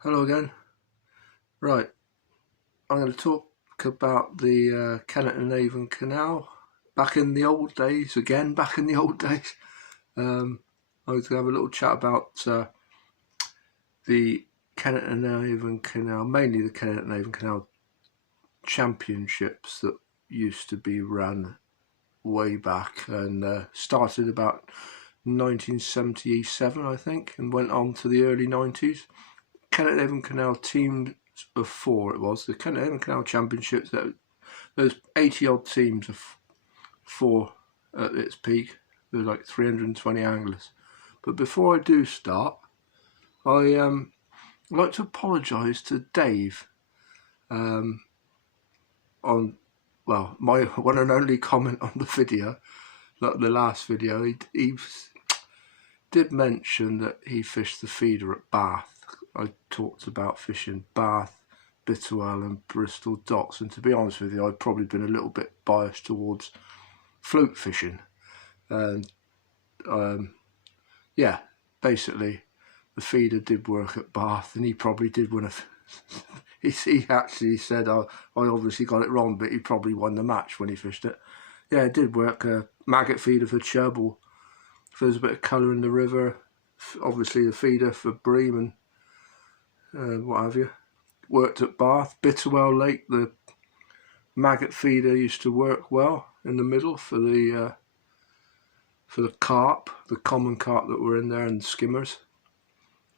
Hello again. Right, I'm going to talk about the Kennet and Avon canal. Back in the old days, again, back in the old days. I was going to have a little chat about the Kennet and Avon canal, mainly the Kennet and Avon canal championships that used to be run way back and started about 1977, I think, and went on to the early 90s. Kennet and Avon Canal teams of four, it was the Kennet and Avon Canal Championships. Those 80 odd teams of four at its peak. There was like 320 anglers. But before I do start, I like to apologise to Dave on, well, my one and only comment on the video, like the last video. He did mention that he fished the feeder at Bath. I talked about fishing Bath, Bitterwell and Bristol docks, and to be honest with you, I've probably been a little bit biased towards float fishing. And yeah, basically the feeder did work at Bath, and he probably did win a he actually said, I obviously got it wrong, but he probably won the match when he fished it. Yeah, it did work. A maggot feeder for chub, or if there's a bit of colour in the river, obviously the feeder for bream and what have you. Worked at Bath. Bitterwell Lake, the maggot feeder used to work well in the middle for the carp, the common carp that were in there, and skimmers.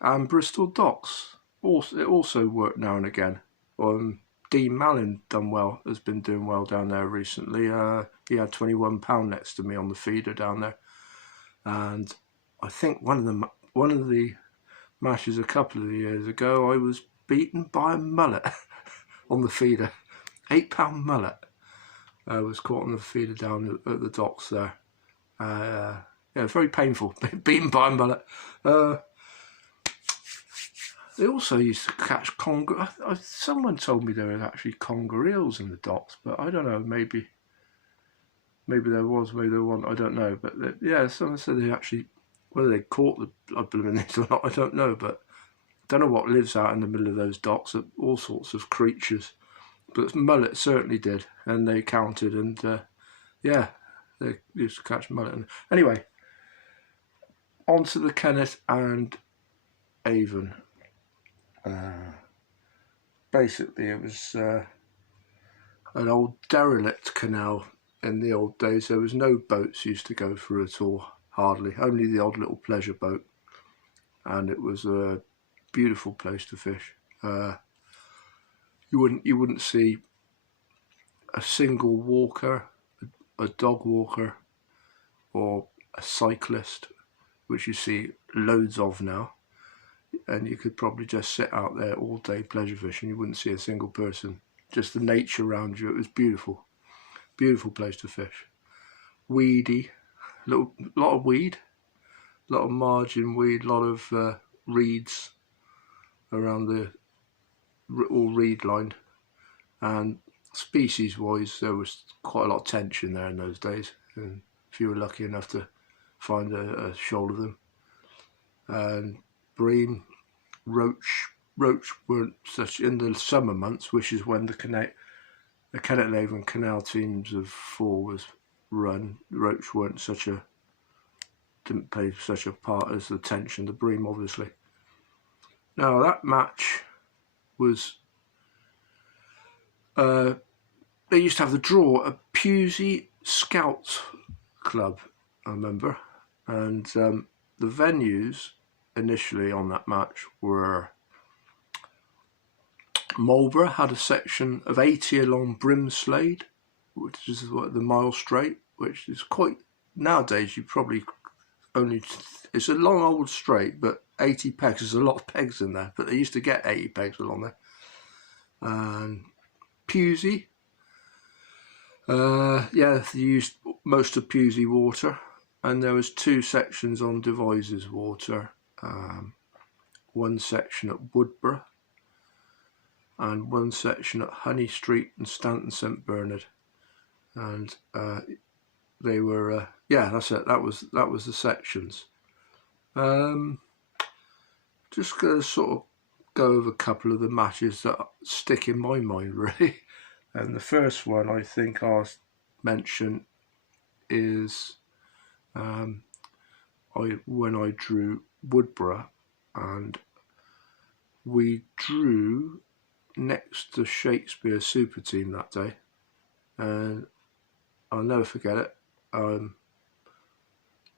And Bristol docks, it also worked now and again. Dean Mallin has been doing well down there recently. He had £21 next to me on the feeder down there, and I think one of the matches a couple of years ago, I was beaten by a mullet on the feeder. £8 mullet was caught on the feeder down at the docks there. Yeah, very painful, beaten by a mullet. They also used to catch conger. Someone told me there were actually conger eels in the docks, but I don't know. Maybe there was, maybe there wasn't. I don't know. But yeah, someone said they actually, whether they caught the blooming or not, I don't know. But I don't know what lives out in the middle of those docks. All sorts of creatures. But mullet certainly did, and they counted, and yeah, they used to catch mullet. Anyway, on to the Kennet and Avon. Basically, it was an old derelict canal in the old days. There was no boats used to go through at all, hardly. Only the odd little pleasure boat, and it was a beautiful place to fish. You wouldn't see a single walker, a dog walker, or a cyclist, which you see loads of now. And you could probably just sit out there all day pleasure fishing. You wouldn't see a single person. Just the nature around you. It was beautiful. Beautiful place to fish. Weedy. Lot of weed. A lot of margin weed. A lot of reeds around the all reed lined. And species wise, there was quite a lot of tension there in those days. And if you were lucky enough to find a shoal of them. And bream, roach weren't such in the summer months, which is when the Kennet and Avon canal teams of four was run. Roach didn't play such a part as the tension, the bream obviously. Now that match was they used to have the draw at Pewsey Scouts Club, I remember, and the venues initially on that match were Marlborough had a section of 80 along Brimslade, which is what the mile straight, which is quite, nowadays you probably only, it's a long old straight, but 80 pegs, there's a lot of pegs in there, but they used to get 80 pegs along there. And Pewsey, yeah, they used most of Pewsey water, and there was two sections on Devizes water. One section at Woodborough and one section at Honey Street and Stanton St Bernard, and they were yeah, that's it. That was the sections. Just gonna sort of go over a couple of the matches that stick in my mind, really. And the first one I think I'll mention is when I drew Woodborough, and we drew next to Shakespeare Super Team that day, and I'll never forget it. I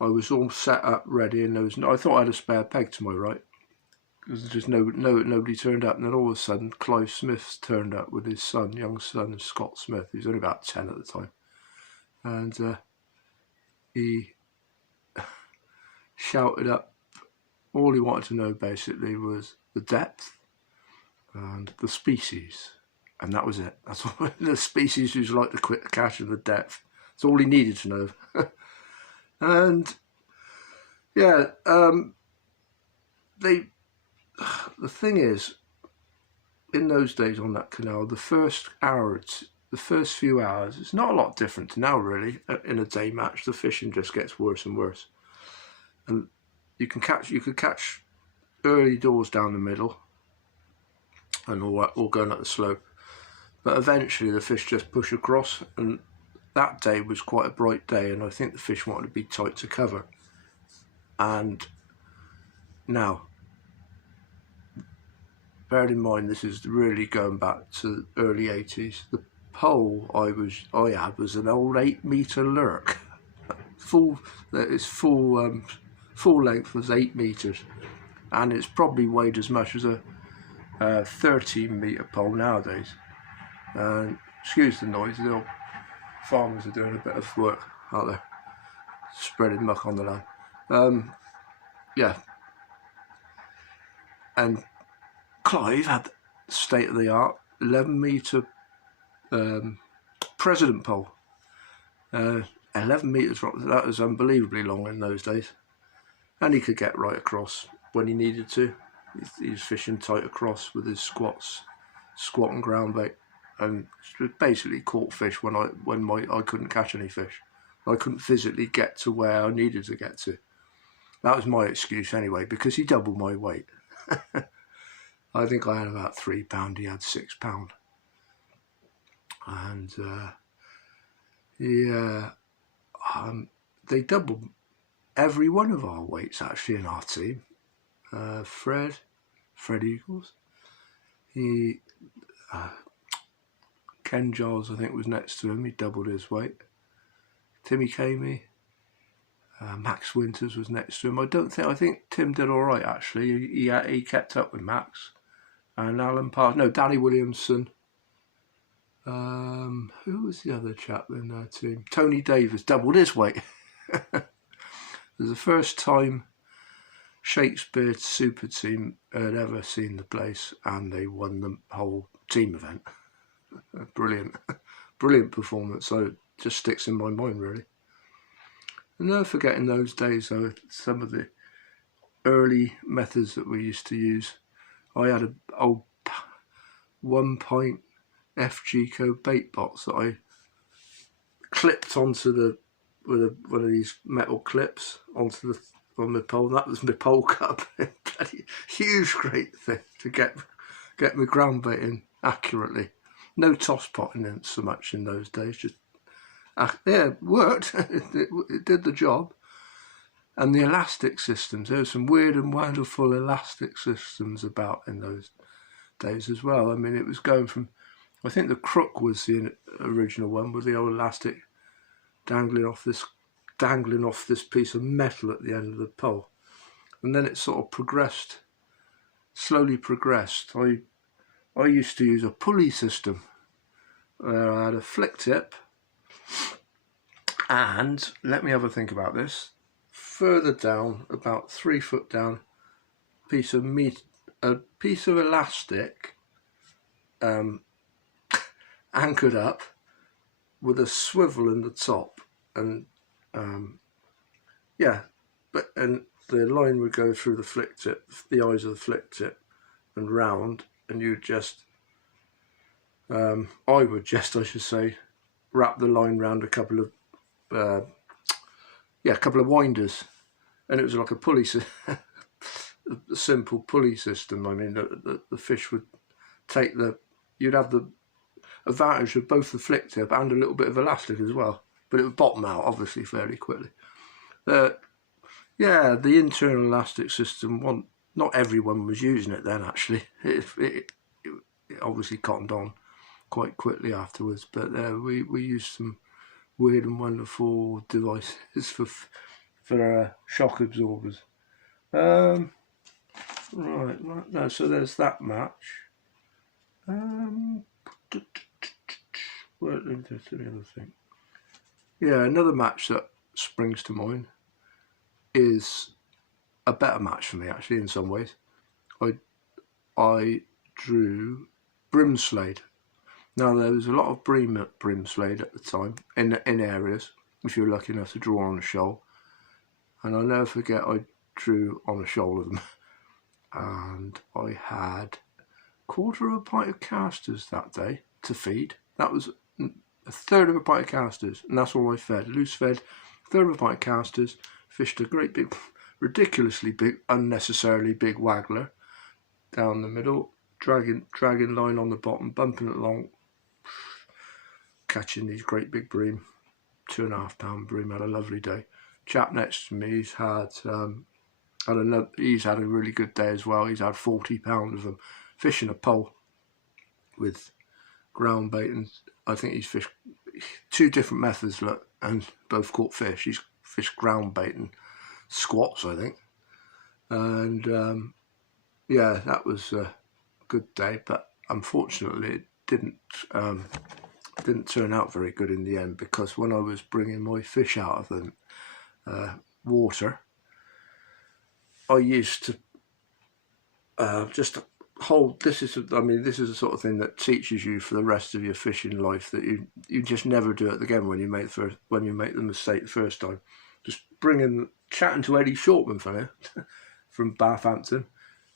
was all set up, ready, and I thought I had a spare peg to my right. Because just nobody turned up, and then all of a sudden Clive Smith turned up with his son, young son, Scott Smith. He was only about 10 at the time, and he shouted up. All he wanted to know basically was the depth and the species, and that was it. That's all. The species who's like to quit the cash and the depth. That's all he needed to know. And yeah, the thing is, in those days on that canal, the first few hours, it's not a lot different to now, really. In a day match, the fishing just gets worse and worse, and you could catch early doors down the middle, and all going up the slope. But eventually, the fish just push across, and that day was quite a bright day, and I think the fish wanted to be tight to cover. And now, bear in mind, this is really going back to the early 80s. The pole I had was an old 8-metre lurk. Its full length was 8 metres, and it's probably weighed as much as a 13-metre pole nowadays. Excuse the noise, the old farmers are doing a bit of work out there, spreading muck on the land. Yeah, and Clive had state-of-the-art 11-metre president pole. 11 metres, that was unbelievably long in those days. And he could get right across when he needed to. He was fishing tight across with his squat and ground bait, and basically caught fish when I couldn't catch any fish. I couldn't physically get to where I needed to get to. That was my excuse anyway, because he doubled my weight. I think I had about £3, he had £6. And yeah, they doubled every one of our weights actually in our team. Fred Eagles, Ken Giles I think was next to him, he doubled his weight. Timmy Camey, Max Winters was next to him. I think Tim did all right actually. He kept up with Max. And Danny Williamson. Who was the other chap in their team? Tony Davis doubled his weight. It was the first time Shakespeare Super Team had ever seen the place, and they won the whole team event. Brilliant performance. So it just sticks in my mind, really. And never forgetting those days, though, some of the early methods that we used to use. I had an old 1 pint FG bait box that I clipped onto with one of these metal clips on my pole. That was my pole cup. Bloody huge, great thing to get my ground bait in accurately. No toss potting in so much in those days. Just it worked. it did the job. And the elastic systems, there were some weird and wonderful elastic systems about in those days as well. I mean, it was going from, I think the crook was the original one with the old elastic dangling off this piece of metal at the end of the pole. And then it sort of slowly progressed. I used to use a pulley system where I had a flick tip, and let me have a think about this. Further down, about 3 foot down, a piece of elastic anchored up with a swivel in the top, and the line would go through the flick tip, the eyes of the flick tip, and round, and you just I should say, wrap the line round a couple of winders, and it was like a pulley the simple pulley system. I mean, the fish would take you'd have the advantage of both the flick tip and a little bit of elastic as well, but it would bottom out obviously fairly quickly. Yeah, the internal elastic system, not everyone was using it then actually. It obviously cottoned on quite quickly afterwards, but we used some weird and wonderful devices for shock absorbers. Right, no, so there's that match. What the other thing? Yeah, another match that springs to mind is a better match for me actually in some ways. I drew brimslade. Now there was a lot of brimslade at the time in areas if you were lucky enough to draw on a shoal, and I'll never forget I drew on a shoal of them, and I had a quarter of a pint of casters that day to feed. That was a third of a pint of casters, and that's all I fed. Loose fed, third of a pint of casters, fished a great big, ridiculously big, unnecessarily big waggler down the middle, dragging line on the bottom, bumping it along, catching these great big bream, 2.5 pound bream. Had a lovely day. Chap next to me, he's had a really good day as well. He's had 40 pounds of them, fishing a pole with ground bait, and I think he's fished 2 different methods, look, and both caught fish. He's fished ground bait and squats, I think, and yeah, that was a good day, but unfortunately it didn't turn out very good in the end, because when I was bringing my fish out of the water, I used to just hold. This is the sort of thing that teaches you for the rest of your fishing life, that you just never do it again when you make the mistake the first time. Just chatting to Eddie Shortman from Bathampton,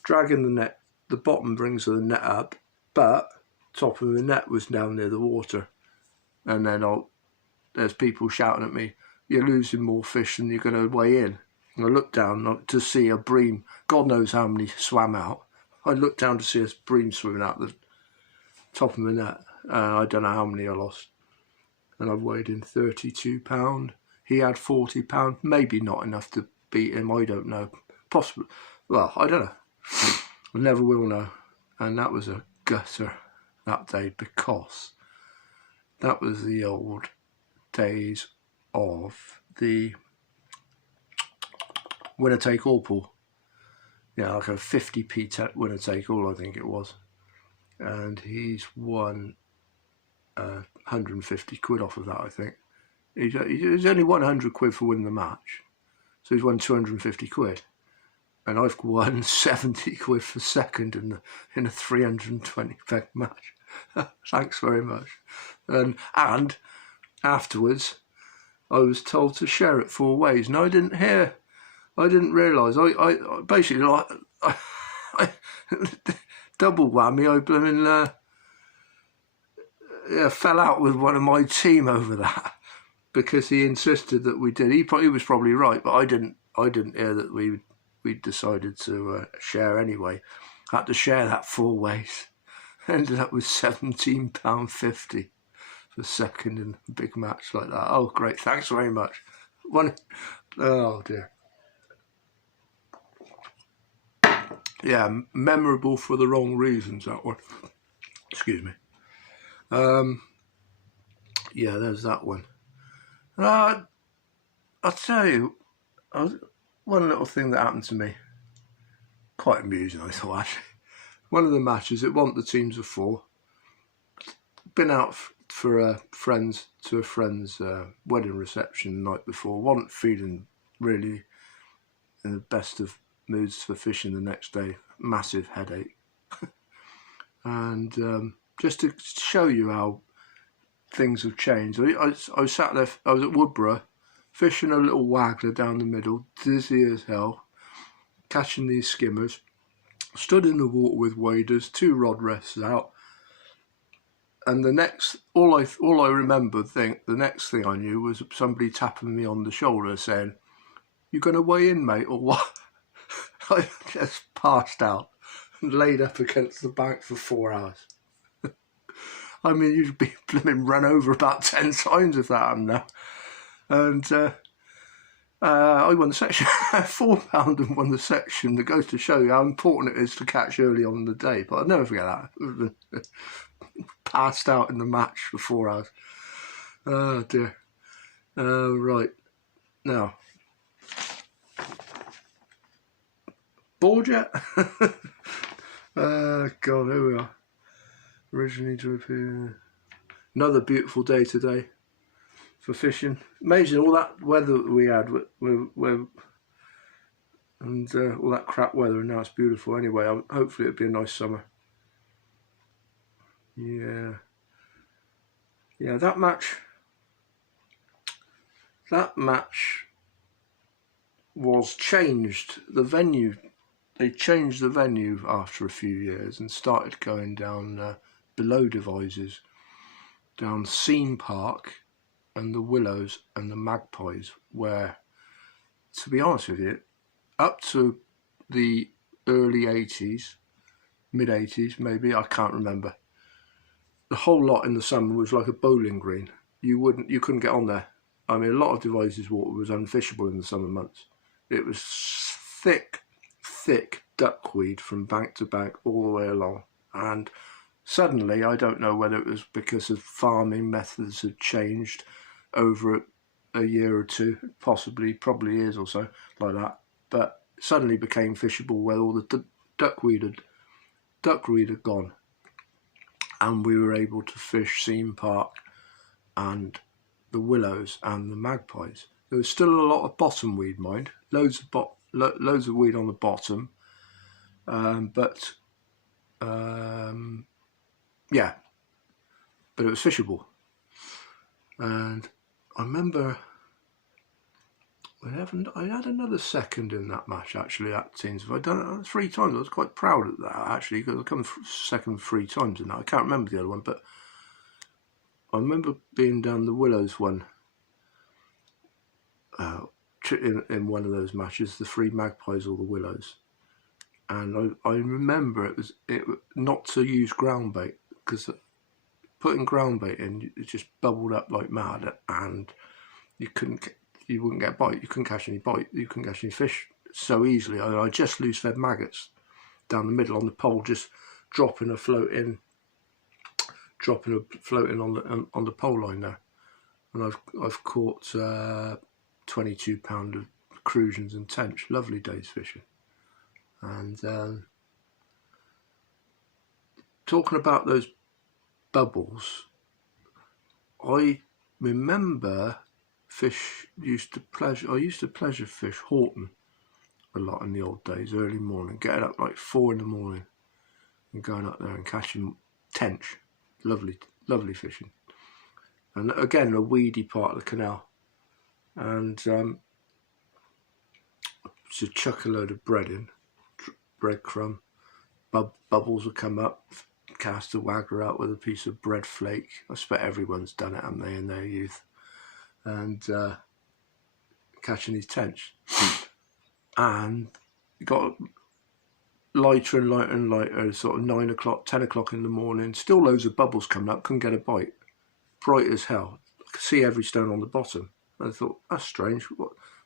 dragging the net. The bottom brings the net up, but top of the net was down near the water, and then there's people shouting at me, "You're losing more fish than you're going to weigh in." And I looked down to see a bream. God knows how many swam out. I looked down to see a bream swimming out the top of the net. I don't know how many I lost. And I weighed in 32 pound. He had 40 pound. Maybe not enough to beat him. I don't know. Possibly. Well, I don't know. I never will know. And that was a gutter that day, because that was the old days of the winner take all pool. Yeah, like a 50p winner take all, I think it was. And he's won 150 quid off of that, I think. He's only won 100 quid for winning the match, so he's won 250 quid. And I've won 70 quid for second in a 320 peg match. Thanks very much. And afterwards, I was told to share it 4 ways, and I didn't realise. I basically, I double whammy. I blooming fell out with one of my team over that, because he insisted that we did. He was probably right, but I didn't hear that we decided to share anyway. Had to share that 4 ways. Ended up with £17.50 for second in a big match like that. Oh, great! Thanks very much. Oh dear. Yeah, memorable for the wrong reasons, that one. Excuse me. Yeah, there's that one. I'll tell you, one little thing that happened to me, quite amusing, I thought, actually. One of the matches, it wasn't the teams of 4. Been out for a friend's wedding reception the night before. Wasn't feeling really in the best of moods for fishing the next day. Massive headache. And just to show you how things have changed, I sat there, I was at Woodborough, fishing a little waggler down the middle, dizzy as hell, catching these skimmers, stood in the water with waders, 2 rod rests out, and all I remember, the next thing I knew was somebody tapping me on the shoulder saying, "You going to weigh in, mate, or what?" I just passed out and laid up against the bank for 4 hours. I mean, you'd be blooming run over about 10 times if that happened now. And I won the section. £4 and won the section. That goes to show you how important it is to catch early on in the day. But I'll never forget that. Passed out in the match for 4 hours. Oh dear. Right. Now. Bored yet? God, here we are. Originally to appear. Another beautiful day today for fishing. Amazing, all that weather that we had, and all that crap weather, and now it's beautiful. Anyway, hopefully it'll be a nice summer. Yeah, that match was changed. The venue, they changed the venue after a few years and started going down below Devizes, down Scene Park and the Willows and the Magpies, where, to be honest with you, up to the early 80s, mid 80s maybe, I can't remember, the whole lot in the summer was like a bowling green. You couldn't get on there. I mean, a lot of Devizes water was unfishable in the summer months. It was thick duckweed from bank to bank all the way along. And suddenly, I don't know whether it was because of farming methods had changed over a year or two, probably years or so, like that. But suddenly became fishable where all the duckweed had gone. And we were able to fish Scene Park and the Willows and the Magpies. There was still a lot of bottom weed, mind. Loads of weed on the bottom. Yeah, but it was fishable. And I remember I had another second in that match, actually, at Teens. I'd done it 3 times. I was quite proud of that, actually, because I come second 3 times in that. I can't remember the other one, but I remember being down the Willows one in one of those matches, the 3 Magpies or the Willows. And I remember it was not to use ground bait, because putting ground bait in, it just bubbled up like mad, and you wouldn't get a bite. You couldn't catch any bite. You couldn't catch any fish so easily. I just loose fed maggots down the middle on the pole, just dropping a float in on the pole line there. And I've caught 22 pound of crusions and tench. Lovely days fishing. And talking about those bubbles, I remember I used to pleasure fish Horton a lot in the old days, early morning, getting up like 4 in the morning and going up there and catching tench. Lovely fishing. And again, a weedy part of the canal. And to chuck a load of bread in, breadcrumb, bubbles will come up, cast a wagger out with a piece of bread flake. I expect everyone's done it, haven't they, in their youth? And catching these tench. And it got lighter and lighter and lighter, sort of 9 o'clock, 10 o'clock in the morning, still loads of bubbles coming up, couldn't get a bite. Bright as hell. I could see every stone on the bottom. I thought, that's strange.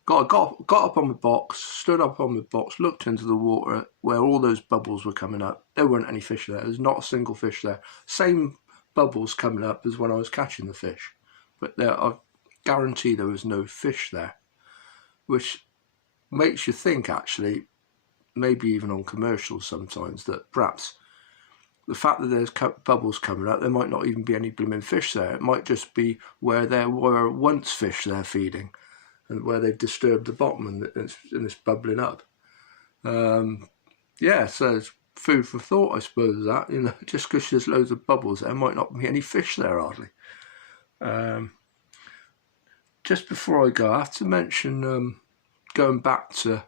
Got up on the box, stood up on the box, looked into the water where all those bubbles were coming up. There weren't any fish there. There's not a single fish there. Same bubbles coming up as when I was catching the fish. But I guarantee there was no fish there. Which makes you think, actually, maybe even on commercials sometimes, that perhaps the fact that there's bubbles coming up, there might not even be any blooming fish there. It might just be where there were once fish there feeding, and where they've disturbed the bottom and it's bubbling up. Yeah, so it's food for thought, I suppose, that, you know, just because there's loads of bubbles there might not be any fish there hardly. Just before I go, I have to mention going back to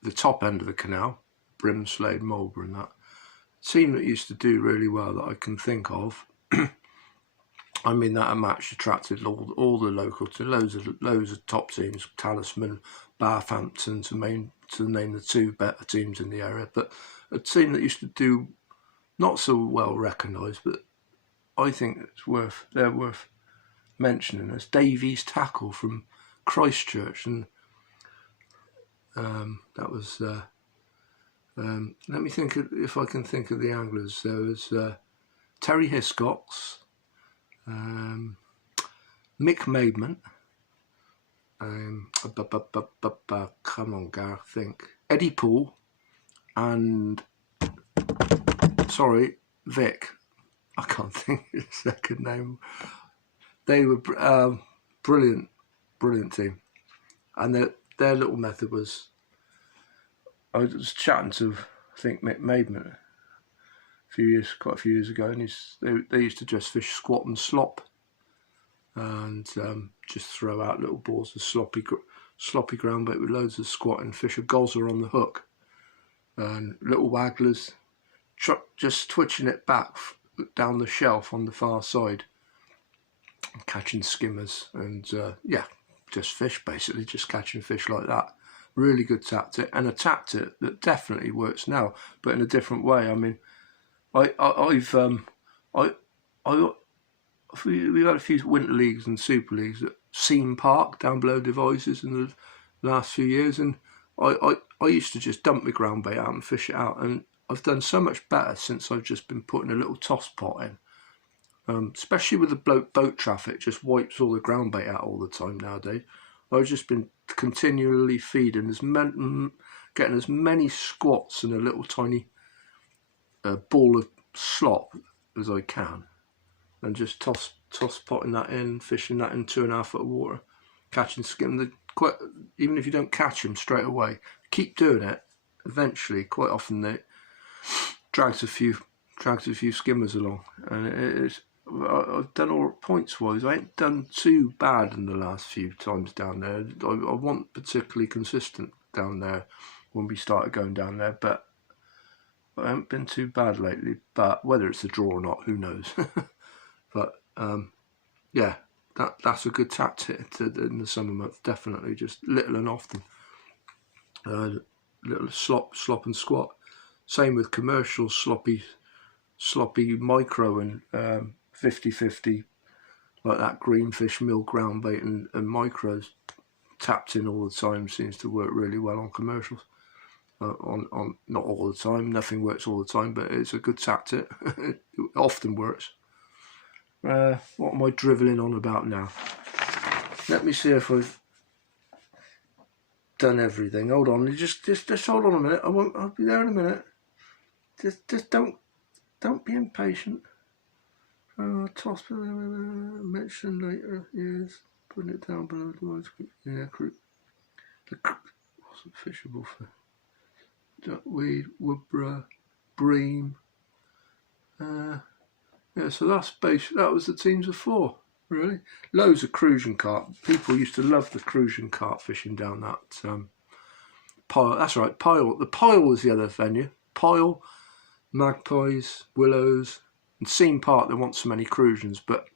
the top end of the canal, Brimslade, Marlborough, and that team that used to do really well that I can think of I mean, that match attracted all the local to loads of top teams, Talisman, Barhampton, to name the two better teams in the area. But a team that used to do not so well recognised, but I think they're worth mentioning, as Davies Tackle from Christchurch, and that was. Let me think if I can think of the anglers. There was Terry Hiscox, Mick Maidman. Come on, Gareth, think. Eddie Poole and Vic. I can't think of his second name. They were brilliant team, and their little method was. I was chatting to, I think, Mick Maidman quite a few years ago, and they used to just fish squat and slop, and just throw out little balls of sloppy ground bait with loads of squat and fish a gozzer on the hook, and little wagglers, just twitching it back down the shelf on the far side, catching skimmers, and just fish, basically, just catching fish like that. Really good tactic, and a tactic that definitely works now, but in a different way. I mean, we've had a few winter leagues and super leagues at Seam Park down below Devizes in the last few years, and I used to just dump my ground bait out and fish it out, and I've done so much better since I've just been putting a little toss pot in. Especially with the boat traffic, just wipes all the ground bait out all the time nowadays. I've just been continually feeding getting as many squats and a little tiny ball of slop as I can, and just toss potting that in, fishing that in 2.5 foot of water, catching skim. Even if you don't catch them straight away, keep doing it. Eventually, quite often they drags a few skimmers along, and I've done all points wise. I ain't done too bad in the last few times down there. I wasn't particularly consistent down there when we started going down there, but I haven't been too bad lately. But whether it's a draw or not, who knows? But that's a good tactic in the summer months. Definitely, just little and often. Little slop and squat. Same with commercial sloppy micro and 50-50, like that greenfish mill ground bait and micros tapped in all the time seems to work really well on commercials. On not all the time, nothing works all the time, but it's a good tactic. It often works. What am I drivelling on about now? Let me see if I've done everything. Hold on, just hold on a minute. I'll be there in a minute. Just don't be impatient. Toss mention later. Yes, putting it down below the words. Yeah, what's it fishable for? Duckweed, woodbra, bream. So that was the teams of 4. Really, loads of crucian carp. People used to love the crucian carp fishing down that pile. That's right, pile. The pile was the other venue. Pile, magpies, willows. And Seam Park, there weren't so many crucians, but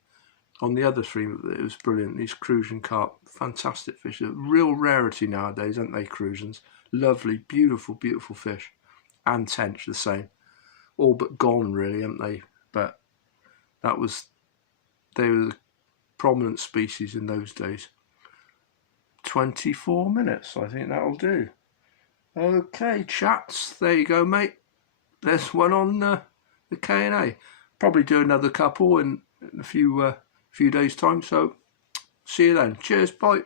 on the other 3, it was brilliant. These crucian carp, fantastic fish. They're a real rarity nowadays, aren't they, crucians? Lovely, beautiful fish. And tench, the same. All but gone, really, haven't they? But they were the prominent species in those days. 24 minutes, I think that'll do. Okay, chats, there you go, mate. There's one on the K&A. Probably do another couple in a few days' time. So see you then. Cheers, bye.